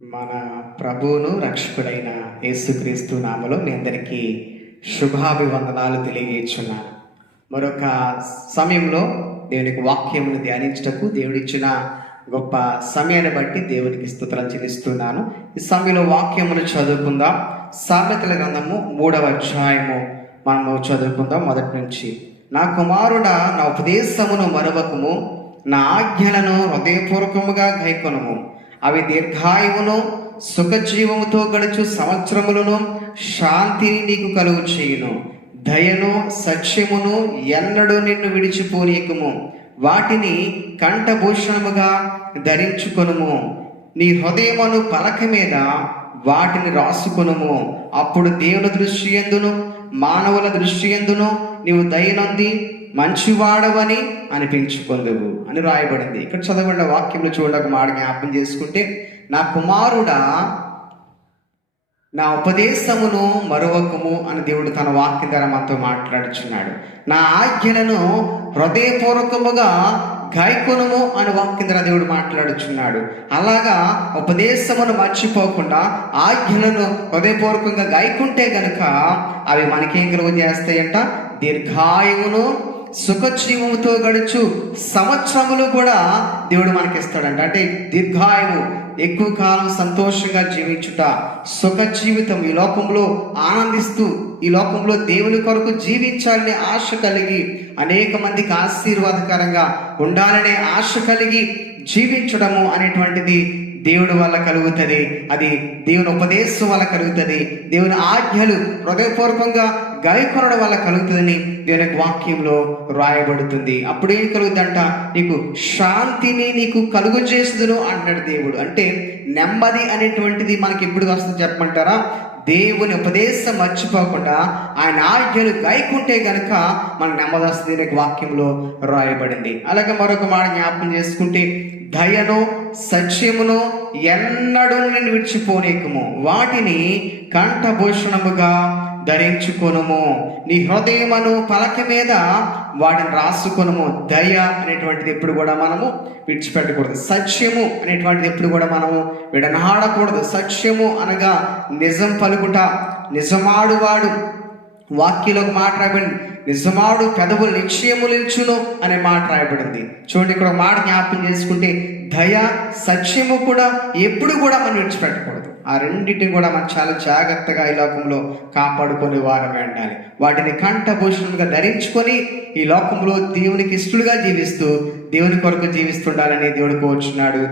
మన ప్రభువును రక్షకుడైన యేసుక్రీస్తు నామములో మీ అందరికీ శుభాభివందనాలు తెలియజేస్తున్నాను. మరొక సమయంలో దేవునికి వాక్యమును ధ్యానించుటకు దేవుడిచ్చిన గొప్ప సమయాన్ని బట్టి దేవునికి స్తుతులు చెల్లిస్తున్నాను. ఈ సమయంలో వాక్యమును చదువుకుందాం. సామెతల గ్రంథము 3వ అధ్యాయము మనము చదువుకుందాం మొదటి నుంచి. నా కుమారుడా, నా ఉపదేశమును మరువకము, నా ఆజ్ఞలను హృదయపూర్వకముగా గైకొనుము. అవి దీర్ఘాయువును సుఖజీవముతో గడుచు సంవత్సరములను శాంతిని నీకు కలుగు చేయును. దయను సత్యమును ఎన్నడూ నిన్ను విడిచిపోనీయకుము. వాటిని కంఠభూషణముగా ధరించుకొనుము. నీ హృదయమును పలక మీద వాటిని రాసుకొనుము. అప్పుడు దేవుని దృష్టి యందును మానవుల దృష్టి యందును నీవు దయనొంది మంచివాడవని అనిపించుకొందువు అని రాయబడింది. ఇక్కడ చదవబడిన వాక్యంలో చూడక మాట జ్ఞాపం చేసుకుంటే, నా కుమారుడా, నా ఉపదేశమును మరువకము అని దేవుడు తన వాక్యం ద్వారా మనతో మాట్లాడుచున్నాడు. నా ఆజ్ఞలను హృదయపూర్వకముగా గాయకొనుము అని వాక్యం ద్వారా దేవుడు మాట్లాడుచున్నాడు. అలాగా ఉపదేశమును మర్చిపోకుండా ఆజ్ఞలను హృదయపూర్వకంగా గాయకుంటే గనుక అవి మనకేం కలుగు చేస్తాయంట? దీర్ఘాయువును సుఖజీవముతో గడుచు సంవత్సరములు కూడా దేవుడు మనకిస్తాడంట. అంటే దీర్ఘాయువు, ఎక్కువ కాలం సంతోషంగా జీవించుట, సుఖ జీవితం, ఈ లోకంలో ఆనందిస్తూ ఈ లోకంలో దేవుని కొరకు జీవించాలనే ఆశ కలిగి, అనేక మందికి ఆశీర్వాదకరంగా ఉండాలనే ఆశ కలిగి జీవించడము అనేటువంటిది దేవుడి వల్ల కలుగుతుంది. అది దేవుని ఉపదేశం వల్ల కలుగుతుంది. దేవుని ఆజ్ఞలు హృదయపూర్వకంగా గాయకొనడం వల్ల కలుగుతుందని దేవుని వాక్యంలో రాయబడుతుంది. అప్పుడేం కలుగుతుందంట? నీకు శాంతిని నీకు కలుగు చేస్తును అంటాడు దేవుడు. అంటే నెమ్మది అనేటువంటిది మనకి ఎప్పుడు వస్తుంది చెప్పమంటారా? దేవుని ఉపదేశం మర్చిపోకుండా ఆయన ఆజ్ఞలు గాయకుంటే గనుక మన నెమ్మది వస్తుంది అనే వాక్యంలో రాయబడింది. అలాగే మరొక మాట జ్ఞాపకం చేసుకుంటే, దయను సత్యమును ఎన్నడూ నిన్ను విడిచిపోనీయకుము. వాటిని కంఠభూషణముగా ధరించుకొనుము. నీ హృదయమును పలక మీద వాటిని రాసుకొనుము. దయ అనేటువంటిది ఎప్పుడు కూడా మనము విడిచిపెట్టకూడదు. సత్యము అనేటువంటిది ఎప్పుడు కూడా మనము విడనాడకూడదు. సత్యము అనగా నిజం పలుకుట, నిజమాడువాడు. వాక్యంలో ఒక మాట రాయబడింది, నిజమాడు పెదవులు నిశ్చయము నిల్చును అనే మాట రాయబడింది. చూడండి, ఇక్కడ ఒక మాట జ్ఞాపకం చేసుకుంటే, దయ సత్యము కూడా ఎప్పుడు కూడా మనం విడిచిపెట్టకూడదు. ఆ రెండింటిని కూడా మనం చాలా జాగ్రత్తగా ఈ లోకంలో కాపాడుకొని వారమే ఉండాలి. వాటిని కంఠభూషణంగా ధరించుకొని ఈ లోకంలో దేవునికి ఇష్టలుగా జీవిస్తూ దేవుని కొరకు జీవిస్తుండాలని దేవుడు కోరుచున్నాడు.